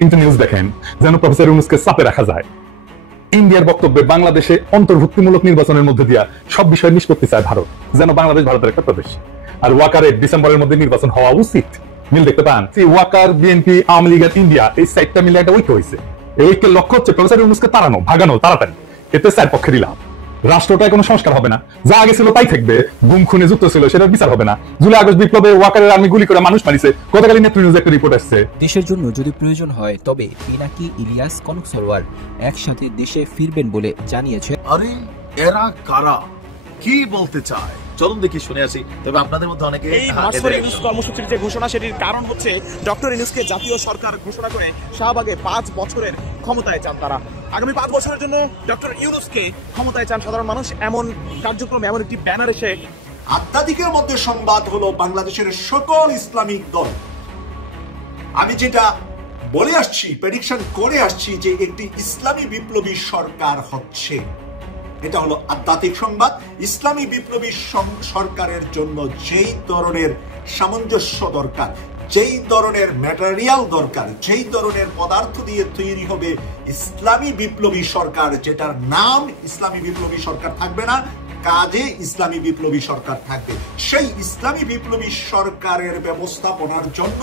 কিন্তু নিউজ দেখেন যেন প্রফেসর ইউনূসকে চাপে রাখা যায়। ইন্ডিয়ার বক্তব্যে বাংলাদেশে অন্তর্ভুক্তিমূলক নির্বাচনের মধ্যে দিয়া সব বিষয় নিষ্পত্তি চায় ভারত, যেন বাংলাদেশ ভারতের একটা প্রদেশ। আর ওয়াকারের ডিসেম্বরের মধ্যে নির্বাচন হওয়া উচিত। মিল দেখতে পান? ওয়াকার, বিএনপি, আওয়ামী লীগ আর ইন্ডিয়া এই সাইডটা মিলে একটা ঐক্য হয়েছে। এই ঐক্যের লক্ষ্য হচ্ছে প্রফেসর ইউনূসকে তাড়ানো, ভাগানো তাড়াতাড়ি। এতে চার পক্ষেরই লাভ। রাষ্ট্রটায় কোনো সংস্কার হবে না, যা আগে ছিল তাই থাকবে। গুম খুনে যুক্ত ছিল সেটার বিচার হবে না। জুলাই আগস্ট বিপ্লবে ওয়াকারের আর্মি গুলি করে মানুষ মারিছে, গতকালই নেত্র নিউজে একটা রিপোর্ট আসছে। দেশের জন্য যদি প্রয়োজন হয় তবে পিনাকি, ইলিয়াস, কনক সরোয়ার একসাথে দেশে ফিরবেন বলে জানিয়েছে। আরে এরা কারা, কি বলতে চায় চলুন দেখি শুনে আসি। তবে আপনাদের মধ্যে অনেকে এই মাসফর ইউনূস কর্মসূচির যে ঘোষণা, সেটির কারণ হচ্ছে ডক্টর ইউনূসকে জাতীয় সরকার ঘোষণা করে শাহবাগে 5 বছরের ক্ষমতায় চান তারা। আগামী 5 বছরের জন্য ডক্টর ইউনূসকে ক্ষমতায় চান সাধারণ মানুষ। এমন কার্যক্রম, এমন একটি ব্যানার এসে আধ্যাত্মিকের মধ্যে সংবাদ হলো বাংলাদেশের সকল ইসলামিক দল। আমি যেটা বলে আসছি, প্রেডিকশন করে আসছি যে একটি ইসলামী বিপ্লবী সরকার হচ্ছে। এটা হলো আধ্যাত্মিক সংবাদ। ইসলামী বিপ্লবী সরকারের জন্য যেই ধরনের সামঞ্জস্য দরকার, যেই ধরনের ম্যাটেরিয়াল দরকার, যেই ধরনের পদার্থ দিয়ে তৈরি হবে ইসলামী বিপ্লবী সরকার, যেটার নাম ইসলামী বিপ্লবী সরকার থাকবে না, কাজে ইসলামী বিপ্লবী সরকার থাকবে। সেই ইসলামী বিপ্লবী সরকারের ব্যবস্থাপনার জন্য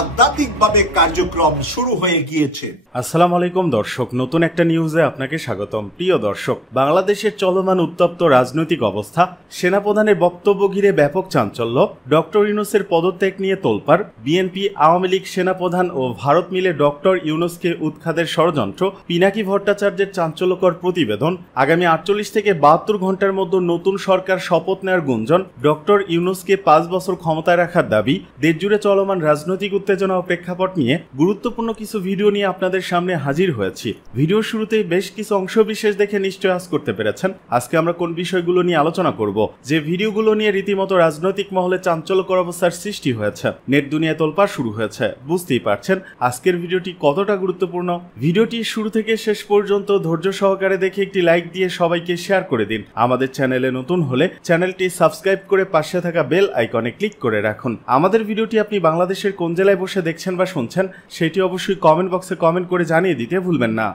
আধ্যাত্মিকভাবে কার্যক্রম শুরু হয়ে গিয়েছে। আসসালামু আলাইকুম দর্শক, নতুন একটা নিউজে আপনাকে স্বাগতম। প্রিয় দর্শক, বাংলাদেশের চলমান উত্তপ্ত রাজনৈতিক অবস্থা, সেনাপ্রধানের বক্তব্য ঘিরে ব্যাপক চাঞ্চল্য, ডক্টর ইউনূসের পদত্যাগ নিয়ে তোলপাড়, বিএনপি, আওয়ামী লীগ, সেনাপ্রধান ও ভারত মিলে ডক্টর ইউনূসকে উৎখাতের ষড়যন্ত্র, পিনাকি ভট্টাচার্যের চাঞ্চল্যকর প্রতিবেদন, আগামী 48 থেকে 72 ঘন্টার মধ্যে নতুন সরকার শপথ নেওয়ার গুঞ্জন, ডক্টর ইউনূসকে 5 বছর ক্ষমতায় রাখার দাবি, দেশজুড়ে চলমান রাজনৈতিক উত্তেজনা ও প্রেক্ষাপট নিয়ে গুরুত্বপূর্ণ কিছু ভিডিও নিয়ে আপনাদের সামনে হাজির হয়েছি। ভিডিওর শুরুতেই বেশ কিছু অংশ বিশেষ দেখে নিশ্চয় আজ করতে পেরেছেন আজকে আমরা কোন বিষয়গুলো নিয়ে আলোচনা করব, যে ভিডিওগুলো নিয়ে রীতিমতো রাজনৈতিক মহলে চাঞ্চল্যকর অবস্থার সৃষ্টি হয়েছে, নেট দুনিয়ায় তোলপাড় শুরু হয়েছে। বুঝতেই পারছেন আজকের ভিডিওটি কতটা গুরুত্বপূর্ণ। ভিডিওটি শুরু থেকে শেষ পর্যন্ত ধৈর্য সহকারে দেখে একটি লাইক দিয়ে সবাইকে শেয়ার করে দিন। আমাদের চ্যানেলে নতুন হলে চ্যানেলটি সাবস্ক্রাইব করে পাশে থাকা বেল আইকনে ক্লিক করে রাখুন। আমাদের ভিডিওটি আপনি বাংলাদেশের কোন জেলায় বসে দেখছেন বা শুনছেন সেটি অবশ্যই কমেন্ট বক্সে কমেন্ট করে জানিয়ে দিতে ভুলবেন না।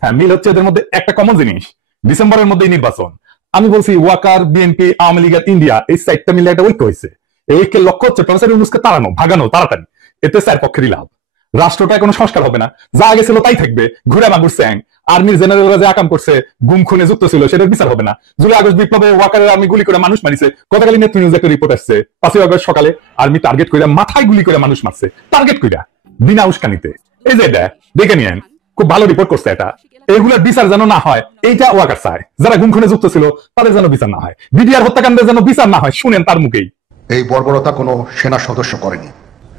হ্যাঁ, মিল হচ্ছে এদের মধ্যে একটা কমন জিনিস, ডিসেম্বরের মধ্যেই নির্বাচন। আমি বলছি ওয়াকার, বিএনপি, আওয়ামী লীগ আর ইন্ডিয়া এই সাইডটা মিলে একটা ঐক্য হয়েছে। এই ঐক্যের লক্ষ্য হচ্ছে প্রফেসর ইউনূসকে তাড়ানো, ভাগানো তাড়াতাড়ি। এতে চার পক্ষেরই লাভ। রাষ্ট্রটায় কোনো সংস্কার হবে না, যা আগে ছিল তাই থাকবে। ঘুরে মাগুর স্যাং আর্মির জেনারেলরা যে আকাম করছে, গুম খুনে যুক্ত ছিল সেটার বিচার হবে না। জুলাই আগস্ট বিপ্লবে ওয়াকারের আর্মি গুলি করে মানুষ মারিছে, গতকালই নেত্র নিউজে একটা রিপোর্ট আসছে। 5 আগস্ট সকালে আর্মি টার্গেট করে মাথায় গুলি করে মানুষ মারছে, টার্গেট কইরা, বিনা উস্কানিতে। এই যে এটা দেখে নিয়েন, খুব ভালো রিপোর্ট করছে এটা। এগুলোর বিচার যেন না হয় এইটা ওয়াকার চায়। যারা গুম খুনে যুক্ত ছিল তাদের যেন বিচার না হয়, বিডিআর হত্যাকাণ্ডের যেন বিচার না হয়, শুনেন তার মুখেই। এই বর্বরতা কোনো সেনা সদস্য করেনি,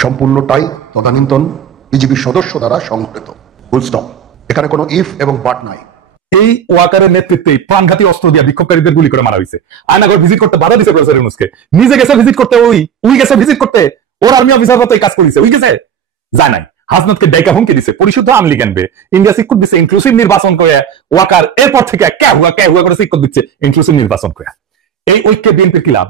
সম্পূর্ণটাই তদানীন্তন বিজিবি সদস্য দ্বারা সংঘটিত। Full stop. এখানে কোনো ইফ এবং বাট নাই। এই ওয়াকারের নেতৃত্বে প্রাণঘাতী অস্ত্র দিয়ে বিক্ষোভকারীদের গুলি করে মারা হয়েছে। আয়নাগর ভিজিট করতে বাধা দিছে প্রফেসর ইউনূসকে। নিজে গেছে ভিজিট করতে, ওই গেছে ভিজিট করতে, ওর আর্মি অফিসার মতো এই কাজ করেছে, ওই গেছে যায় নাই। হাসনাতকে ডাইকা হুমকি দিছে, পরিশুদ্ধ আওয়ামী লীগ আনবে, ইন্ডিয়া সিকুট দিচ্ছে ইনক্লুসিভ নির্বাচন করে। ওয়াকার এরপর থেকে কে হুয়া করে সিকুট দিচ্ছে ইনক্লুসিভ নির্বাচন করে। এই ঐক্যে বিএনপির কি লাভ?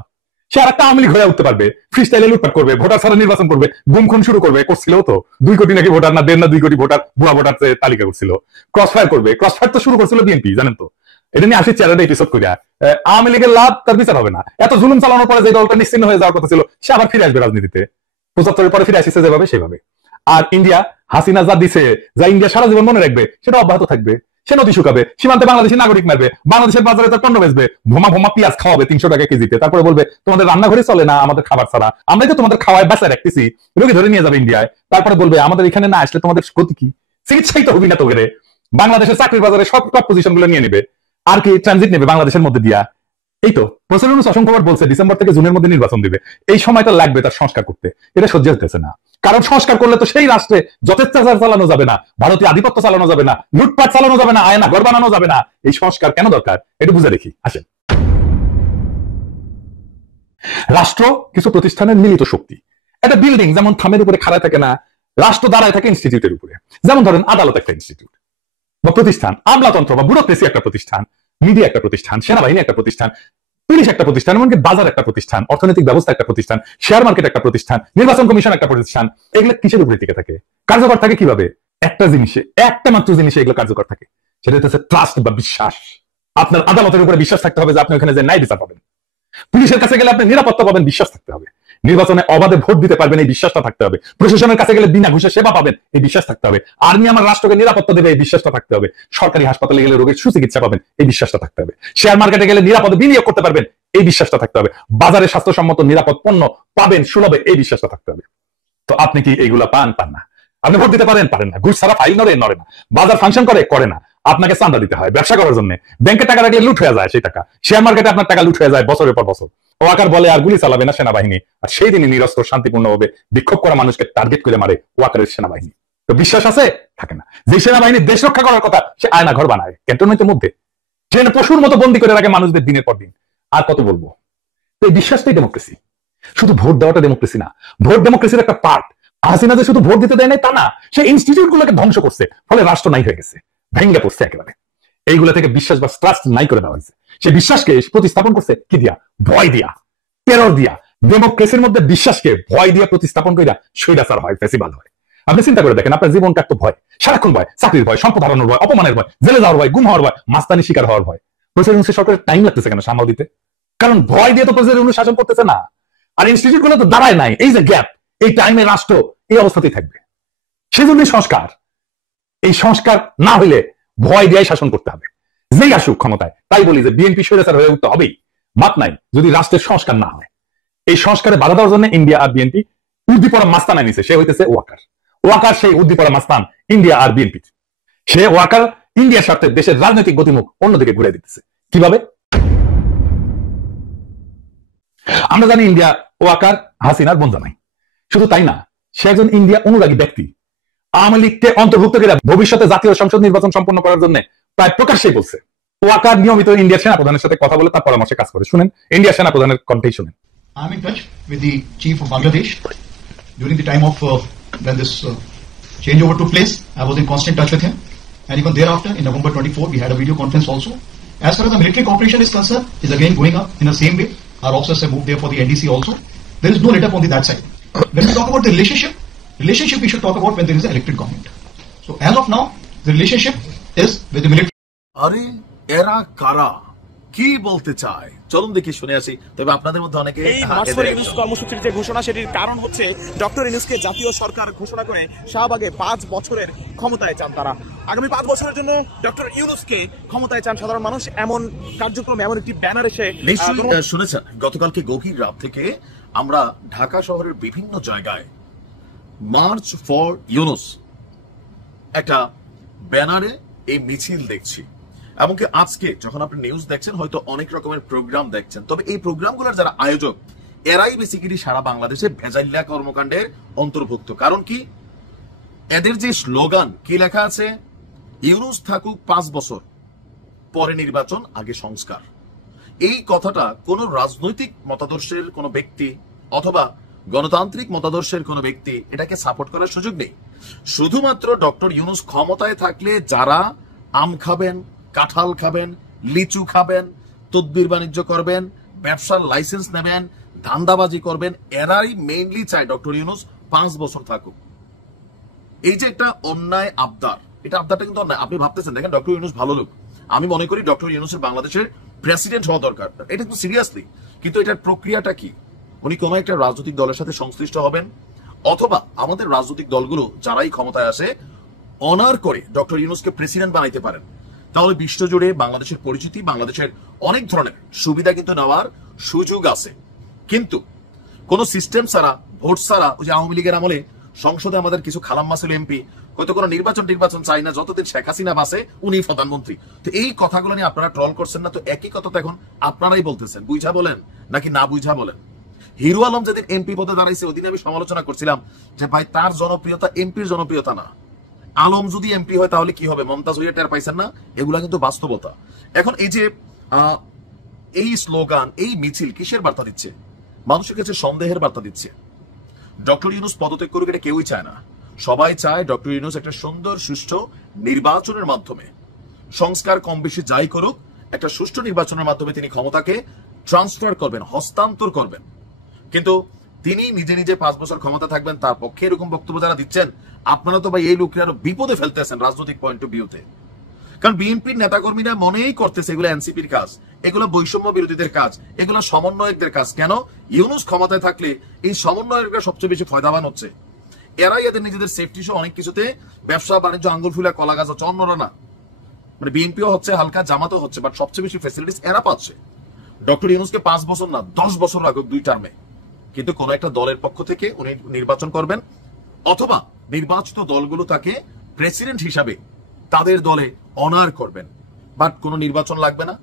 সে আর একটা আওয়ামী লীগ হয়ে উঠতে পারবে, ফ্রি স্টাইলে লুটপাট করবে, ভোটার ছাড়া নির্বাচন করবে, গুম খুন শুরু করবে। করছিল তো 2 কোটি নাকি ভোটার, না 1.5 না 2 কোটি ভোটার, বুড়া ভোটার তালিকা করছিল। ক্রস ফায়ার করবে, ক্রস ফায়ার তো শুরু করছিল বিএনপি, জানেন তো। এটা নিয়ে আসি চ্যানেলটা এপিসোড করিয়া। আওয়ামী লীগের লাভ, তার বিচার হবে না। এত জুলুম চালানোর পরে যে দলটা নিশ্চিন্ন হয়ে যাওয়ার কথা ছিল, সে আবার ফিরে আসবে রাজনীতিতে। 75-এর পরে ফিরে আসছে যেভাবে সেভাবে। আর ইন্ডিয়া, হাসিনা যা দিছে, যা ইন্ডিয়া সারা জীবন মনে রাখবে, সেটা অব্যাহত থাকবে। সে নদী শুকাবে, সীমান্তে বাংলাদেশি নাগরিক মারবে, বাংলাদেশের বাজারে তার পণ্য বেচবে, ভোমা পেঁয়াজ খাওয়াবে 300 টাকা কেজিতে। তারপরে বলবে তোমাদের রান্নাঘরে চলে না আমাদের খাবার ছাড়া, আমরাই তো তোমাদের খাওয়ায় বাঁচায় রাখতেছি। রোগী ধরে নিয়ে যাবে ইন্ডিয়ায়। তারপরে বলবে আমাদের এখানে না আসলে তোমাদের ক্ষতি কি? চিকিৎসাই তো হবি না তোকে। বাংলাদেশের চাকরির বাজারে সব টপ পজিশন গুলো নিয়ে নেবে, আর কি ট্রানজিট নেবে বাংলাদেশের মধ্যে দিয়া। এই তো প্রফেসর ইউনূস অসংখ্যবার বলছে ডিসেম্বর থেকে জুনের মধ্যে নির্বাচন দিবে। এই সময়টা লাগবে তার সংস্কার করতে, এটা সহ্য হতেছে না। কারণ সংস্কার করলে তো সেই রাষ্ট্রে যথেচ্ছাচার চালানো যাবে না, ভারতীয় আধিপত্য চালানো যাবে না, লুটপাট চালানো যাবে না, আয়না ঘর বানানো যাবে না। এই সংস্কার কেন দরকার এটা বুঝে দেখি। আসেন, রাষ্ট্র কিছু প্রতিষ্ঠানের মিলিত শক্তি। একটা বিল্ডিং যেমন থামের উপরে খাড়া থাকে না, রাষ্ট্র দাঁড়ায় থাকে ইনস্টিটিউটের উপরে। যেমন ধরেন আদালত একটা ইনস্টিটিউট বা প্রতিষ্ঠান, আমলাতন্ত্র বা ব্যুরোক্রেসি একটা প্রতিষ্ঠান, মিডিয়া একটা প্রতিষ্ঠান, সেনাবাহিনী একটা প্রতিষ্ঠান, পুলিশ একটা প্রতিষ্ঠান, এমনকি বাজার একটা প্রতিষ্ঠান, অর্থনৈতিক ব্যবস্থা একটা প্রতিষ্ঠান, শেয়ার মার্কেট একটা প্রতিষ্ঠান, নির্বাচন কমিশন একটা প্রতিষ্ঠান। এগুলো কিসের উপরে টিকে থাকে? কার্যকর থাকে কিভাবে? একটা জিনিসে, একটা মাত্র জিনিসে এগুলো কার্যকর থাকে, সেটা হচ্ছে ট্রাস্ট বা বিশ্বাস। আপনার আদালতের উপরে বিশ্বাস থাকতে হবে যে আপনি ওখানে যে ন্যায় বিচার পাবেন। পুলিশের কাছে গেলে আপনি নিরাপত্তা পাবেন, বিশ্বাস থাকতে হবে। নির্বাচনে অবাধে ভোট দিতে পারবেন, এই বিশ্বাসটা থাকতে হবে। প্রশাসনের কাছে গেলে বিনা ঘুষে সেবা পাবেন, এই বিশ্বাস থাকতে হবে। আর্মি আমার রাষ্ট্রকে নিরাপত্তা দেবে, এই বিশ্বাসটা থাকতে হবে। সরকারি হাসপাতালে গেলে রোগীর সুচিকিৎসা পাবেন, এই বিশ্বাসটা থাকতে হবে। শেয়ার মার্কেটে গেলে নিরাপদে বিনিয়োগ করতে পারবেন, এই বিশ্বাসটা থাকতে হবে। বাজারে স্বাস্থ্যসম্মত নিরাপদ পণ্য পাবেন সুলভে, এই বিশ্বাসটা থাকতে হবে। তো আপনি কি এইগুলা পান না? আপনি ভোট দিতে পারেন না। ঘুষ ছাড়া ফাইল নড়ে না। বাজার ফাংশন করে না। আপনাকে চাঁদা দিতে হয় ব্যবসা করার জন্য। ব্যাংকে টাকা রাখলে লুট হয়ে যায় সেই টাকা। শেয়ার মার্কেটে আপনার টাকা লুট হয়ে যায় বছরের পর বছর। ওয়াকার বলে আর গুলি চালাবে না সেনাবাহিনী, আর সেই দিনই নিরস্ত্র শান্তিপূর্ণভাবে বিক্ষোভ করা মানুষকে টার্গেট করে মারে ওয়াকারের সেনাবাহিনী। তো বিশ্বাস আছে? থাকে না। যে সেনাবাহিনী দেশ রক্ষা করার কথা, সে আয়না ঘর বানায় ক্যান্টনমেন্টের মধ্যে, সেখানে পশুর মতো বন্দী করে রাখে মানুষদের দিনের পর দিন। আর কত বলবো? তো এই বিশ্বাসটাই ডেমোক্রেসি। শুধু ভোট দেওয়াটা ডেমোক্রেসি না, ভোট ডেমোক্রেসির একটা পার্ট। হাসিনা যে শুধু ভোট দিতে দেয় নাই তা না, সে ইনস্টিটিউট গুলোকে ধ্বংস করছে, ফলে রাষ্ট্র নাই হয়ে গেছে, ভেঙে পড়ছে একেবারে। এইগুলো থেকে বিশ্বাস বা ট্রাস্ট নাই করে দেওয়া হয়েছে। সে বিশ্বাসকে প্রতিস্থাপন করছে কি দিয়া? ভয় দিয়া, টেরর দিয়া। ডেমোক্রেসির মধ্যে বিশ্বাসকে ভয় দিয়ে প্রতিস্থাপন করিয়া স্বৈরাচার হয়, ফেসিবাদ হয়। আপনি চিন্তা করে দেখেন, আপনার জীবনটা তো ভয়, সারাক্ষণ ভয়, চাকরির ভয়, সম্পদ হারানোর ভয়, অপমানের ভয়, জেলে যাওয়ার ভয়, গুম হওয়ার ভয়, মাস্তানি শিকার হওয়ার ভয়। প্রেসিডেন্ট সরকারের টাইম লাগতেছে কেন সামাল দিতে? কারণ ভয় দিয়ে তো প্রেসিডেন্ট শাসন করতেছে না, আর ইনস্টিটিউট গুলো তো দাঁড়ায় নাই। এই যে গ্যাপ, এই টাইমে রাষ্ট্র এই অবস্থাতেই থাকবে। সেজন্য সংস্কার, এই সংস্কার না হইলে ভয় দিয়ে শাসন করতে হবে। যেই আসুক ক্ষমতায়, তাই বলি যে বিএনপি স্বৈরাচার হয়ে উঠতে হবেই, মাত নাই যদি রাষ্ট্রের সংস্কার না হয়। এই সংস্কারে বাধা দেওয়ার জন্য ইন্ডিয়া আর বিএনপি উর্দিপড়া মাস্তান আনিছে। সে হইতেছে ওয়াকার সেই উর্দিপড়া মাস্তান ইন্ডিয়া আর বিএনপি। সে ওয়াকার ইন্ডিয়ার স্বার্থে দেশের রাজনৈতিক গতিমুখ অন্যদিকে ঘুরে দিতেছে। কিভাবে? আমরা জানি ইন্ডিয়া ওয়াকার হাসিনার বন্ধু। শুধু তাই না, সে একজন ইন্ডিয়া অনুরাগী ব্যক্তি। আওয়ামী লীগকে অন্তর্ভুক্ত করে ভবিষ্যতে জাতীয় সংসদ নির্বাচন সম্পন্ন করার জন্য প্রায় প্রকাশ্যেই বলছে। ওয়াকার নিয়মিত ইন্ডিয়ার সেনাপ্রধানের সাথে কথা বলে তার পরামর্শে কাজ করে। শুনেন ইন্ডিয়ার সেনাপ্রধানের কণ্ঠেই শুনেন। I'm in touch with the chief of Bangladesh during the time of when this changeover took place. I was in constant touch with him, and even thereafter, in November 24, we had a video conference also. As far as the military cooperation is concerned, is again going up in the same way. Our officers have moved there for the NDC also. There is no let up on that side. When we talk about the relationship we should talk about when there is an elected government. So as of now, the relationship is with the military. আরে এরা কারা, কি বলতে চায়? চলুন দেখি শুনে আসি। তবে আপনাদের মধ্যে অনেকে এই মার্চ ফর ইউনুস কর্মসূচির যে ঘোষণা, সেটির কারণ হচ্ছে ডক্টর ইউনুসকে জাতীয় সরকার ঘোষণা করে শাহবাগে 5 বছরের ক্ষমতায় চান তারা। আগামী 5 বছরের জন্য ডক্টর ইউনুসকে ক্ষমতায় চান সাধারণ মানুষ। এমন কার্যক্রম, এমন একটি ব্যানার এসে নিশ্চয়ই শুনেছেন। গতকালকে গভীর রাত থেকে আমরা ঢাকা শহরের বিভিন্ন জায়গায় মার্চ ফর ইউনুস একটা ব্যানারে এই মিছিল দেখছি। এমনকি আজকে যখন আপনি নিউজ দেখছেন, হয়তো অনেক রকমের প্রোগ্রাম দেখছেন, তবে এই প্রোগ্রামগুলোর যারা আয়োজক, এরাই বেসিক্যালি সারা বাংলাদেশে ভেজাইল্লা কর্মকাণ্ডের অন্তর্ভুক্ত। কারণ কি? এদের যে স্লোগান কি লেখা আছে? ইউনুস থাকুক 5 বছর, পরে নির্বাচন, আগে সংস্কার। এই কথাটা কোন রাজনৈতিক মতাদর্শের কোন ব্যক্তি অথবা গণতান্ত্রিক মতাদর্শের কোন ব্যক্তি এটাকে সাপোর্ট করার সুযোগ নেই। শুধুমাত্র ডক্টর ইউনুস ক্ষমতায় থাকলে যারা আম খাবেন, কাঁঠাল খাবেন, লিচু খাবেন, তদবির বাণিজ্য করবেন, ব্যবসার লাইসেন্স নেবেন, ধান্দাবাজি করবেন, এরাই মেইনলি চায় ডক্টর ইউনুস 5 বছর থাকুক। এই যে একটা অন্যায় আবদার, এটা আবদারটা কিন্তু অন্যায়। আপনি ভাবতেছেন, দেখেন ডক্টর ইউনুস ভালো লোক, আমি মনে করি ডক্টর ইউনুসের বাংলাদেশের প্রেসিডেন্ট হওয়া দরকার, এটা কিন্তু সিরিয়াসলি। কিন্তু এটার প্রক্রিয়াটা কি? উনি কোন একটা রাজনৈতিক দলের সাথে সংশ্লিষ্ট হবেন, অথবা আমাদের রাজনৈতিক দলগুলো যারাই ক্ষমতায় আসে অনার করে ডক্টর ইউনুসকে প্রেসিডেন্ট বানাইতে পারেন, তাহলে বিশ্বজুড়ে বাংলাদেশের পরিচিতি, বাংলাদেশের অনেক ধরনের সুবিধা কিন্তু নেওয়ার সুযোগ আছে। কিন্তু কোন সিস্টেম ছাড়া, ভোট ছাড়া, ওই যে আওয়ামী লীগের আমলে সংসদে আমাদের কিছু খালাম্মা ছিল এমপি, হয়তো কোনো নির্বাচন চাই না, যতদিন শেখ হাসিনা বাসে উনি প্রধানমন্ত্রী। তো এই কথাগুলো নিয়ে আপনারা ট্রল করছেন না? তো একই কথা তো এখন আপনারাই বলতেছেন। বুঝা বলেন নাকি না বুঝা বলেন? হিরো আলম যেদিন এমপি পদে দাঁড়াইছে, ওদিন আমি সমালোচনা করছিলাম যে ভাই তার জনপ্রিয়তা এমপির জনপ্রিয়তা না। আলম যদি এমপি হয় তাহলে কি হবে? মমতাজ হইয়া টের পাইছেন না? এগুলা কিন্তু বাস্তবতা। এখন এই যে এই স্লোগান, এই মিছিল কিসের বার্তা দিচ্ছে? মানুষের কাছে সন্দেহের বার্তা দিচ্ছে। ডক্টর ইউনুস পদত্যাগ করুক, এটা কেউই চায় না। সবাই চায় ডক্টর ইউনুস একটা সুন্দর সুষ্ঠু নির্বাচনের মাধ্যমে, সংস্কার কম বেশি যাই করুক, একটা সুষ্ঠু নির্বাচনের মাধ্যমে তিনি ক্ষমতাকে ট্রান্সফার করবেন, হস্তান্তর করবেন। কিন্তু তিনি নিজে নিজে 5 বছর ক্ষমতা থাকবেন, তার পক্ষে এরকম বক্তব্য যারা দিচ্ছেন, আপনারা তো ভাই এই লোকরা আরো বিপদে ফেলতেছেন রাজনৈতিক পয়েন্ট অফ ভিউতে। কারণ বিএনপির নেতাকর্মীরা মনেই করতেছে এগুলো এনসিপির কাজ, এগুলো বৈষম্য বিরোধীদের কাজ, এগুলো সমন্বয়কদের কাজ। কেন? ইউনূস ক্ষমতায় থাকলে এই সমন্বয়করা সবচেয়ে বেশি ফয়দাবান হচ্ছে। এরাই এদের নিজেদের সেফটি সহ অনেক কিছুতে ব্যবসা বাণিজ্য আঙ্গুল ফুলা কলা গাছ হচ্ছে, অন্যরা না। মানে বিএনপিও হচ্ছে হালকা, জামাতও হচ্ছে, বাট সবচেয়ে বেশি ফ্যাসিলিটিস এরা পাচ্ছে। ডক্টর ইউনূসকে 5 বছর না 10 বছর লাগুক 2 টার্মে, কিন্তু কোন একটা দলের পক্ষ থেকে উনি নির্বাচন করবেন, অথবা নির্বাচিত দলগুলো তাকে প্রেসিডেন্ট হিসাবে তাদের দলে অনার করবেন। বাট কোনো নির্বাচন লাগবে না,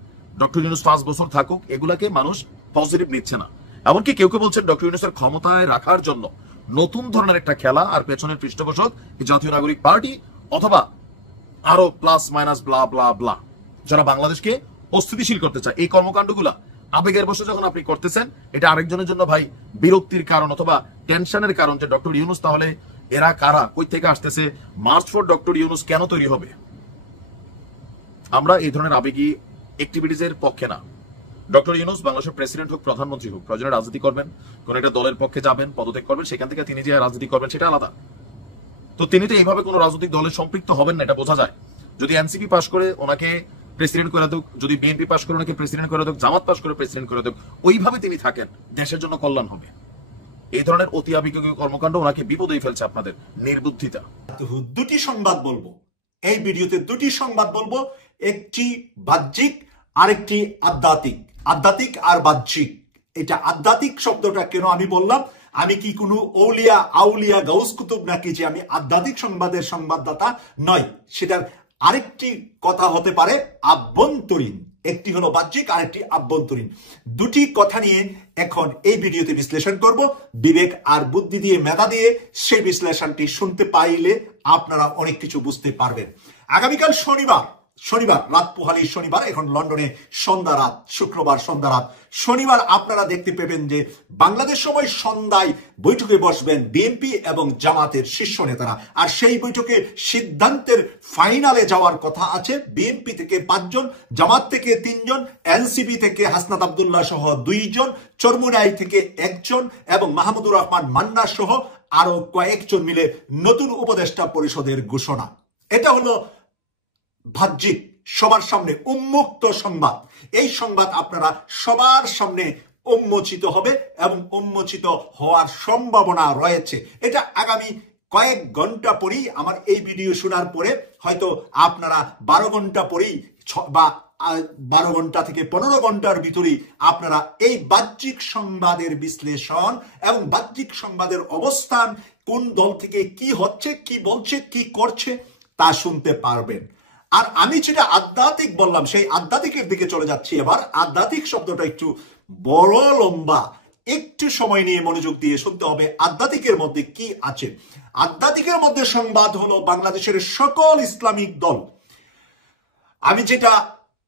ডক্টর ইউনূস 5 বছর থাকুক, এগুলাকে মানুষ পজিটিভ নিচ্ছে না। এমনকি কেউ কেউ বলছেন ডক্টর ইউনূসের ক্ষমতায় রাখার জন্য নতুন ধরনের একটা খেলা, আর পেছনের পৃষ্ঠপোষক জাতীয় নাগরিক পার্টি অথবা আরো প্লাস মাইনাস ব্লা ব্লা ব্লা, যারা বাংলাদেশকে অস্থিতিশীল করতে চায়। এই কর্মকাণ্ডগুলা আবেগের বসে যখন আপনি করতেছেন, এটা আরেকজনের জন্য ভাই বিরক্তির কারণ অথবা টেনশনের কারণ যে ডক্টর ইউনূস তাহলে এরা কারা, কই থেকে আসতেছে, মার্চ ফর ডক্টর ইউনূস কেন তৈরি হবে। আমরা এই ধরনের আবেগী অ্যাক্টিভিটিজের পক্ষে না। ডক্টর ইউনূস বাংলাদেশের প্রেসিডেন্ট হোক, প্রধানমন্ত্রী হোক, প্রয়োজনে রাজনীতি করবেন, কোন একটা দলের পক্ষে যাবেন, পদত্যাগ করবেন, সেখান থেকে তিনি যে রাজনীতি করবেন সেটা আলাদা। তো তিনি তো এইভাবে কোনো রাজনৈতিক দলের সম্পৃক্ত হবেন না, এটা বোঝা যায়। যদি এনসিপি পাশ করে ওনাকে প্রেসিডেন্ট করে দেখ, যদি বিএনপি পাশ করে ওনাকে প্রেসিডেন্ট করে দেখ, জামাত পাশ করে প্রেসিডেন্ট করে দেখ, ওইভাবে তিনি থাকেন, দেশের জন্য কল্যাণ হবে। এই ধরনের অতি আবেগীয় কর্মকাণ্ড ওনাকে বিপদেই ফেলছে, আপনাদের নির্বুদ্ধিতা। দুটি সংবাদ বলবো এই ভিডিওতে, দুটি সংবাদ বলবো, একটি বাহ্যিক আরেকটি আধ্যাত্মিক। আধ্যাত্মিক আর বাহ্যিক, এটা আধ্যাত্মিক শব্দটা কেন আমি বললাম? আমি কি কোনো আউলিয়া আউলিয়া গাউস কুতুব নাকি যে আমি আধ্যাত্মিক সংবাদের সংবাদদাতা নয়? সেটার আরেকটি কথা হতে পারে আভ্যন্তরীণ, একটি হলো বাহ্যিক আর একটি আভ্যন্তরীণ। দুটি কথা নিয়ে এখন এই ভিডিওতে বিশ্লেষণ করব। বিবেক আর বুদ্ধি দিয়ে, মেধা দিয়ে সেই বিশ্লেষণটি শুনতে পাইলে আপনারা অনেক কিছু বুঝতে পারবেন। আগামীকাল শনিবার রাত পোহালি শনিবার, এখন লন্ডনে সন্ধ্যা রাত, শুক্রবার সন্ধ্যা রাত। শনিবার আপনারা দেখতে পাবেন যে বাংলাদেশ সময় সন্ধ্যায় বৈঠকে বসবেন বিএনপি এবং জামাতের শীর্ষ নেতারা। আর সেই বৈঠকে সিদ্ধান্তের ফাইনালে যাওয়ার কথা আছে। বিএনপি থেকে 5 জন, জামাত থেকে 3 জন, এনসিপি থেকে হাসনাত আব্দুল্লাহ সহ 2 জন, চরমুনাই থেকে 1 জন এবং মাহমুদুর রহমান মান্না সহ আরো কয়েকজন মিলে নতুন উপদেষ্টা পরিষদের ঘোষণা। এটা হলো বাহ্যিক, সবার সামনে উন্মুক্ত সংবাদ। এই সংবাদ আপনারা সবার সামনে উন্মোচিত হবে এবং উন্মোচিত হওয়ার সম্ভাবনা রয়েছে। এটা আগামী কয়েক ঘন্টা পরেই, আমার এই ভিডিও শোনার পরে হয়তো আপনারা 12 ঘন্টা পরেই বা 12 ঘন্টা থেকে 15 ঘন্টার ভিতরেই আপনারা এই বাহ্যিক সংবাদের বিশ্লেষণ এবং বাহ্যিক সংবাদের অবস্থান, কোন দল থেকে কি হচ্ছে, কি বলছে, কি করছে তা শুনতে পারবেন। আর আমি যেটা আধ্যাত্মিক বললাম, সেই আধ্যাত্মিকের দিকে চলে যাচ্ছি এবার। আধ্যাত্মিক শব্দটা একটু বড় লম্বা, একটু সময় নিয়ে মনোযোগ দিয়ে শুনতে হবে আধ্যাত্মিকের মধ্যে কি আছে। আধ্যাত্মিকের মধ্যে সংবাদ হলো বাংলাদেশের সকল ইসলামিক দল, আমি যেটা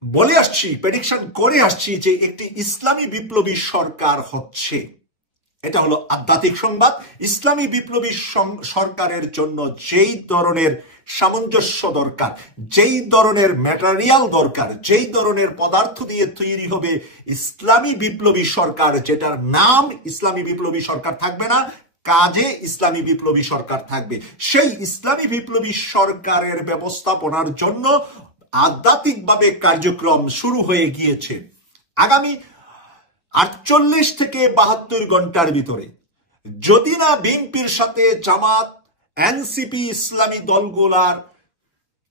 বলে আসছি, প্রেডিকশন করে আসছি যে একটি ইসলামী বিপ্লবী সরকার হচ্ছে। এটা হলো আধ্যাত্মিক সংবাদ। ইসলামী বিপ্লবী সরকারের জন্য যেই ধরনের সামঞ্জস্য দরকার, যেই ধরনের ম্যাটেরিয়াল দরকার, যেই ধরনের পদার্থ দিয়ে তৈরি হবে ইসলামী বিপ্লবী সরকার, যেটার নাম ইসলামী বিপ্লবী সরকার থাকবে না, কাজে ইসলামী বিপ্লবী সরকার থাকবে, সেই ইসলামী বিপ্লবী সরকারের ব্যবস্থাপনার জন্য আধ্যাত্মিকভাবে কার্যক্রম শুরু হয়ে গিয়েছে। আগামী 48 থেকে 72 ঘন্টার ভিতরে যদি না বিএনপির সাথে জামাত, এনসিপি, ইসলামী দলগুলার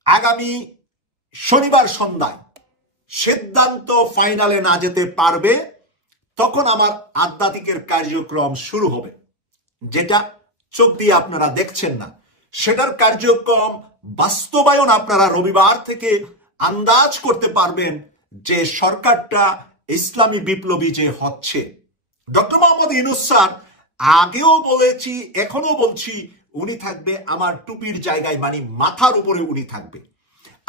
আগামী শনিবার সন্ধ্যায় সিদ্ধান্ত ফাইনালে না যেতে পারবে, তখন আমার আধ্যাত্মিকের কার্যক্রম শুরু হবে। যেটা চোখ দিয়ে আপনারা দেখছেন না, সেটার কার্যক্রম বাস্তবায়ন আপনারা রবিবার থেকে আন্দাজ করতে পারবেন যে সরকারটা ইসলামী বিপ্লবী যে হচ্ছে। ডক্টর মোহাম্মদ ইউনূস স্যার, আগেও বলেছি এখনো বলছি, উনি থাকবে আমার টুপির জায়গায়, মানে মাথার উপরে উনি থাকবে।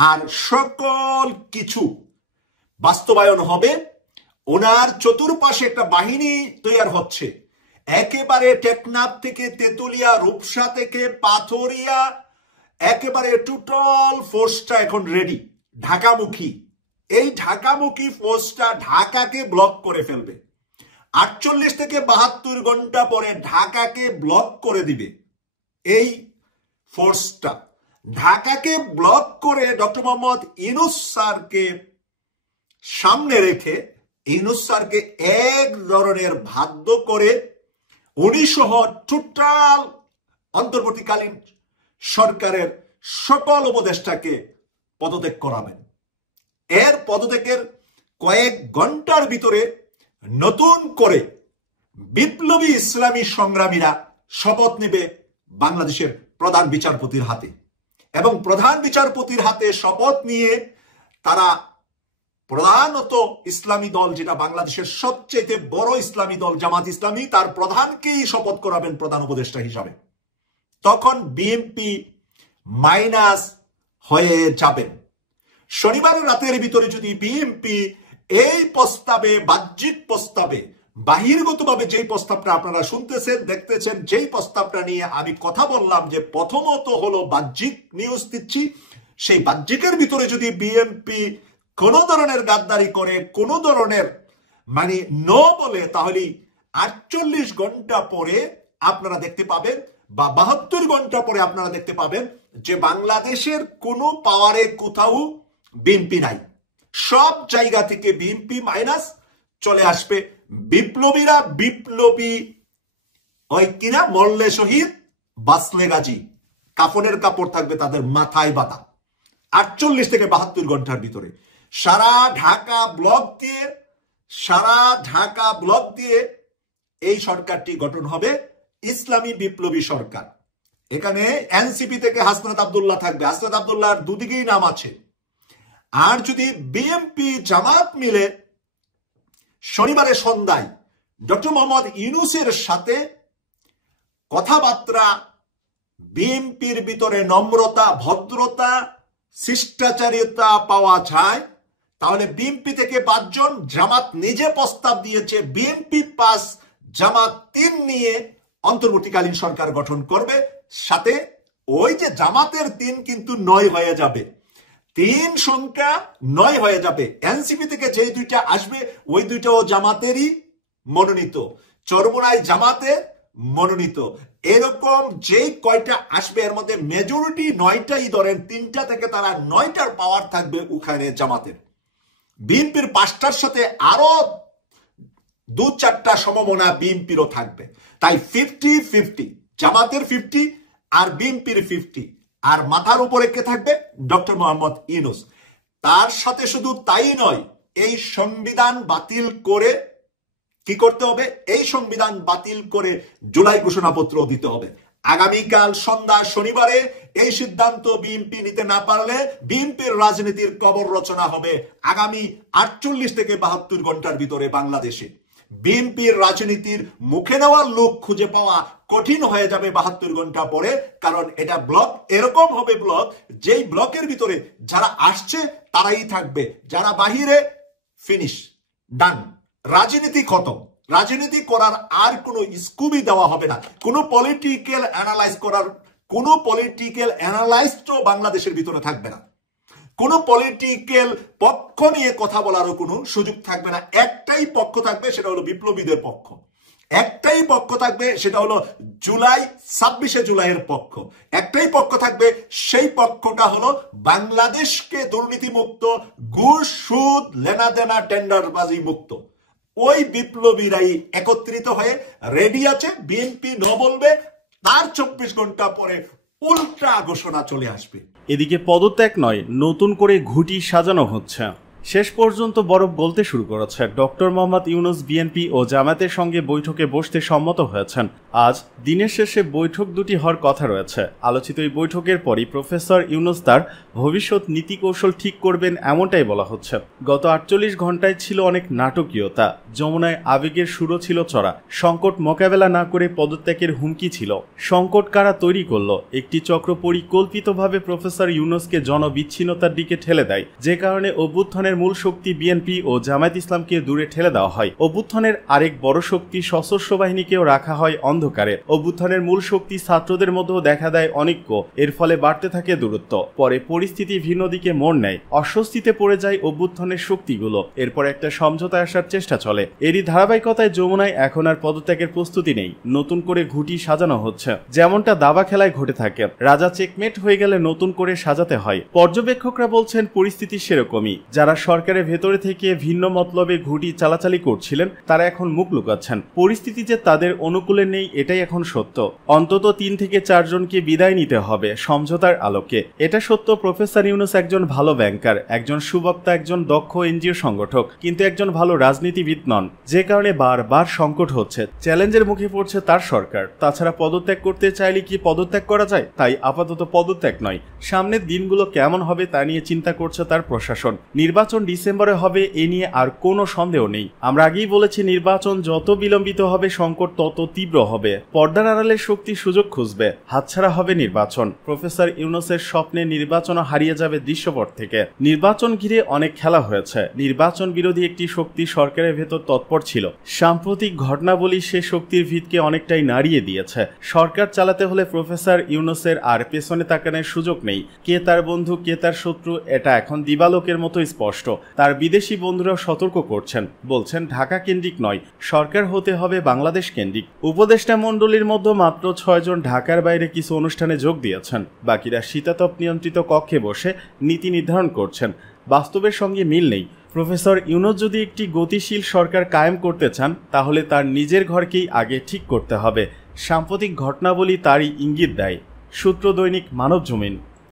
আর সকল কিছু বাস্তবায়ন হবে। ওনার চতুর্পাশে একটা বাহিনী তৈরি হচ্ছে, একেবারে টেকনাফ থেকে তেতুলিয়া, রূপসা থেকে পাথরিয়া, একেবারে টোটাল ফোর্সটা এখন রেডি, ঢাকামুখী। এই ঢাকামুখী ফোর্সটা ঢাকাকে ব্লক করে ফেলবে। 48 থেকে 72 ঘন্টা পরে ঢাকাকে ব্লক করে দিবে এই ফোর্সটা। ঢাকাকে ব্লক করে ডক্টর মোহাম্মদ ইউনূস স্যারকে সামনে রেখে ইউনূস স্যারকে এক ধরনের বাধ্য করে উনি সহ টোটাল অন্তর্বর্তীকালীন সরকারের সকল উপদেষ্টাকে পদত্যাগ করাবেন। এর পদত্যাগের কয়েক ঘন্টার ভিতরে নতুন করে বিপ্লবী ইসলামী সংগ্রামীরা শপথ নেবে বাংলাদেশের প্রধান বিচারপতির হাতে, এবং প্রধান বিচারপতির হাতে শপথ নিয়ে তারা প্রধানত ইসলামী দল, যেটা বাংলাদেশের সবচেয়ে বড় ইসলামী দল জামাত ইসলামী, তার প্রধানকেই শপথ করাবেন প্রধান উপদেষ্টা হিসাবে। তখন বিএনপি মাইনাস হয়ে যাবেন। শনিবারের রাতের ভিতরে যদি বিএনপি এই প্রস্তাবে, বাহ্যিক প্রস্তাবে, বাহিরগতভাবে যেই প্রস্তাবটা আপনারা শুনতেছেন, দেখতেছেন, যেই প্রস্তাবটা নিয়ে আমি কথা বললাম যে প্রথমত হলো বাহ্যিক নিউজ দিচ্ছি, সেই বাহ্যিকের ভিতরে যদি বিএনপি কোন ধরনের গাদ্দারি করে, কোন ধরনের মানে নো বলে, তাহলে 48 ঘন্টা পরে আপনারা দেখতে পাবেন বা 72 ঘন্টা পরে আপনারা দেখতে পাবেন যে বাংলাদেশের কোনো পাওয়ারে কোথাও বিএনপি নাই। সব জায়গা থেকে বিএনপি মাইনাস চলে আসবে। বিপ্লবীরা বিপ্লবী ওই কিনা মরলে শহীদ বাঁচলে গাজী, কাফনের কাপড় থাকবে তাদের মাথায় বাঁধা। 48 থেকে 72 ঘন্টার ভিতরে সারা ঢাকা ব্লক দিয়ে এই সরকারটি গঠন হবে ইসলামী বিপ্লবী সরকার। এখানে এনসিপি থেকে হাসনাত আব্দুল্লাহ থাকবে। হাসনাত আব্দুল্লাহর দুদিকেই নাম আছে। আর যদি বিএনপি জামাত মিলে শনিবারের সন্ধ্যায় ডক্টর মোহাম্মদ ইউনূসের সাথে কথাবার্তা, বিএনপির ভিতরে নম্রতা, ভদ্রতা, শিষ্টাচারিতা পাওয়া যায়, তাহলে বিএনপি থেকে 5 জন, জামাত নিজে প্রস্তাব দিয়েছে বিএনপি 5 জামাত 3 নিয়ে অন্তর্বর্তীকালীন সরকার গঠন করবে। সাথে ওই যে জামাতের 3 কিন্তু 9 হয়ে যাবে, 3 সংখ্যা 9 হয়ে যাবে। এনসিপি থেকে যে 2টা আসবে ওই 2টাও জামাতেরই মনোনীত, চরমোনাই জামাতের মনোনীত। এরকম যে কয়টা আসবে এর মধ্যে মেজরিটি 9টাই ধরেন, 3টা থেকে তারা 9টার পাওয়ার থাকবে ওখানে জামাতের। বিএনপির 5টার সাথে আরো 2-4টা সম্ভাবনা বিএনপিরও থাকবে। তাই 50-50, জামাতের 50 আর বিএনপির 50। আর মাথার উপরে কে থাকবে? ডক্টর মোহাম্মদ ইউনূস। তার সাথে শুধু তাই নয়, এই সংবিধান বাতিল করে কি করতে হবে? এই সংবিধান বাতিল করে জুলাই ঘোষণাপত্র দিতে হবে। আগামীকাল সন্ধ্যা শনিবারে এই সিদ্ধান্ত বিএনপি নিতে না পারলে বিএনপির রাজনীতির কবর রচনা হবে আগামী 48 থেকে 72 ঘন্টার ভিতরে বাংলাদেশে। বিএনপির রাজনীতির মুখে নেওয়ার লোক খুঁজে পাওয়া কঠিন হয়ে যাবে 72 ঘন্টা পরে। কারণ এটা ব্লক এরকম হবে, ব্লক যেই ব্লকের ভিতরে যারা আসছে তারাই থাকবে, যারা বাহিরে ফিনিশ, ডান, রাজনীতি খতম। রাজনীতি করার আর কোনো স্কুবই দেওয়া হবে না। কোনো পলিটিক্যাল অ্যানালাইস্টও বাংলাদেশের ভিতরে থাকবে না। কোনো পলিটিক্যাল পক্ষ নিয়ে কথা বলারও কোনো সুযোগ থাকবে না। একটাই পক্ষ থাকবে, সেটা হলো বিপ্লবীদের পক্ষ। একটাই পক্ষ থাকবে, সেটা হলো 26শে জুলাইয়ের পক্ষ। একটাই পক্ষ থাকবে, সেই পক্ষটা হলো বাংলাদেশকে দুর্নীতিমুক্ত, ঘুষ, সুদ, লেনাদেনা, টেন্ডারবাজি মুক্ত। ওই বিপ্লবীরাই একত্রিত হয়ে রেডি আছে। বিএনপি ন বলবে, তার 24 ঘন্টা পরে উল্টা ঘোষণা চলে আসবে। এদিকে পদত্যাগ নয়, নতুন করে ঘুঁটি সাজানো হচ্ছে। শেষ পর্যন্ত বরফ গলতে শুরু করেছে। ডক্টর মোহাম্মদ ইউনূস বিএনপি ও জামাতের সঙ্গে বৈঠকে বসতে সম্মত হয়েছেন। আজ দিনের শেষে বৈঠক দুটি হওয়ার কথা রয়েছে। আলোচিত এই বৈঠকের পরই প্রফেসর ইউনূস তার ভবিষ্যৎ নীতি কৌশল ঠিক করবেন, এমনটাই বলা হচ্ছে। গত 48 ঘন্টায় ছিল অনেক নাটকীয়তা। যমুনায় আবেগের সুরও ছিল চড়া। সংকট মোকাবেলা না করে পদত্যাগের হুমকি ছিল। সংকট কারা তৈরি করলো? একটি চক্র পরিকল্পিতভাবে প্রফেসর ইউনূসকে জনবিচ্ছিন্নতার দিকে ঠেলে দেয়, যে কারণে অভ্যুত্থানের অভ্যুত্থানের মূল শক্তি বিএনপি ও জামায়াত ইসলামকে দূরে ঠেলে দেওয়া হয়। অভ্যুত্থানের আরেক বড় শক্তি সশস্ত্র বাহিনীকেও রাখা হয় অন্ধকারে। অভ্যুত্থানের মূল শক্তি ছাত্রদের মধ্যেও দেখা দেয় অনৈক্য, এর ফলে বাড়তে থাকে দূরত্ব। পরে পরিস্থিতি ভিন্ন দিকে মোড় নেয়, অস্বস্তিতে পড়ে যায় অভ্যুত্থানের শক্তিগুলো। এরপর একটা সমঝোতায় আসার চেষ্টা চলে। এরই ধারাবাহিকতায় যমুনায় এখন আর পদত্যাগের প্রস্তুতি নেই, নতুন করে ঘুঁটি সাজানো হচ্ছে, যেমনটা দাবা খেলায় ঘটে থাকে। রাজা চেকমেট হয়ে গেলে নতুন করে সাজাতে হয়। পর্যবেক্ষকরা বলছেন পরিস্থিতি সেরকমই। যারা সরকারের ভেতরে থেকে ভিন্ন মতলবে ঘুঁটি চালাচালি করছিলেন তারা এখন মুখ লুকাচ্ছেন। পরিস্থিতি যে তাদের অনুকূলে নেই এটাই এখন সত্য। অন্তত 3 থেকে 4 জনকে বিদায় নিতে হবে সমঝোতার আলোকে। এটা সত্য, প্রফেসর ইউনূস একজন ভালো ব্যাংকার, একজন সুবক্তা, একজন দক্ষ এনজিও সংগঠক, কিন্তু একজন ভালো রাজনীতিবিদ নন, যে কারণে বারবার সংকট হচ্ছে। চ্যালেঞ্জের মুখে পড়ছে তার সরকার। তাছাড়া পদত্যাগ করতে চাইলে কি পদত্যাগ করা যায়? তাই আপাতত পদত্যাগ নয়, সামনের দিনগুলো কেমন হবে তা নিয়ে চিন্তা করছে তার প্রশাসন। নির্বাচন ডিসেম্বরে হবে, এ নিয়ে আর কোনো সন্দেহ নেই। আমরা আগেই বলেছি, নির্বাচন যত বিলম্বিত হবে সংকট তত তীব্র হবে। পর্দার আড়ালের শক্তি সুযোগ খুঁজবে, হাতছাড়া হবে নির্বাচন। প্রফেসর ইউনূসের স্বপ্নে নির্বাচনও হারিয়ে যাবে দৃশ্যপট থেকে। নির্বাচন ঘিরে অনেক খেলা হয়েছে। নির্বাচন বিরোধী একটি শক্তি সরকারের ভেতর তৎপর ছিল। সাম্প্রতিক ঘটনাবলী সে শক্তির ভিতকে অনেকটাই নাড়িয়ে দিয়েছে। সরকার চালাতে হলে প্রফেসর ইউনূসের আর পেছনে তাকানোর সুযোগ নেই। কে তার বন্ধু কে তার শত্রু এটা এখন দিবালোকের মতো স্পষ্ট। তার বিদেশি বন্ধুরাও সতর্ক করছেন, বলছেন ঢাকা কেন্দ্রিক নয়, সরকার হতে হবে বাংলাদেশ কেন্দ্রিক। উপদেষ্টা মণ্ডলীর মধ্যে মাত্র 6 জন ঢাকার বাইরে কিছু অনুষ্ঠানে যোগ দিয়েছেন, বাকিরা শীতাতপ নিয়ন্ত্রিত কক্ষে বসে নীতি নির্ধারণ করছেন। বাস্তবের সঙ্গে মিল নেই। প্রফেসর ইউনূস যদি একটি গতিশীল সরকার কায়েম করতে চান তাহলে তার নিজের ঘরকেই আগে ঠিক করতে হবে। সাম্প্রতিক ঘটনাবলী তারই ইঙ্গিত দেয়। সূত্র দৈনিক মানবজমিন।